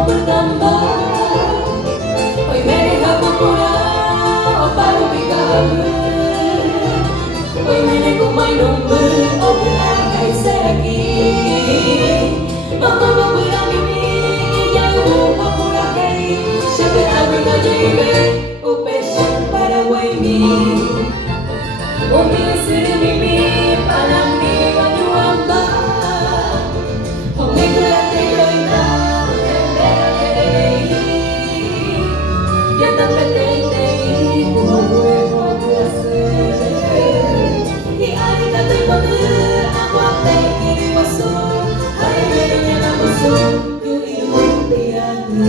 mau bertambah. Hoy me deja enamorar, baru bicara. Hoy me nego my number, overnight seragi. Mama mau beramini, ya lupa purakai. Siapa aku ngajibe, upeshan para waimi. Umi siri mimi, panami wanyuamba. Umi kulate yoina, ya tapete nei, kuwe kuase. Hi ari kate padu, aku ate kiri wasu. Hai merenya namusu, kuiru tiada.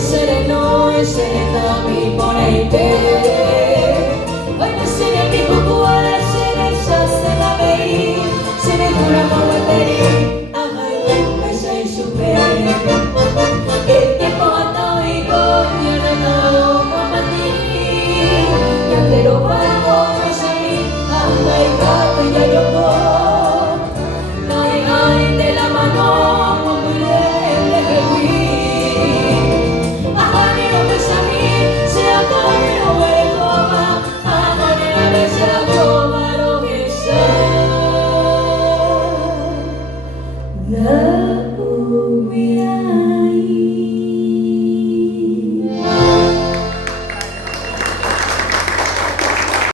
Sereno es serena mi ponente. Hoy no seré mi cucual, seré ya se la veí. Seré dura como el peri, ay, me sé super. El tiempo anda y coño no como a ti. Ya te lo pago, no sé, anda y cago y ya yo voy. Ay, de la mano, como le que La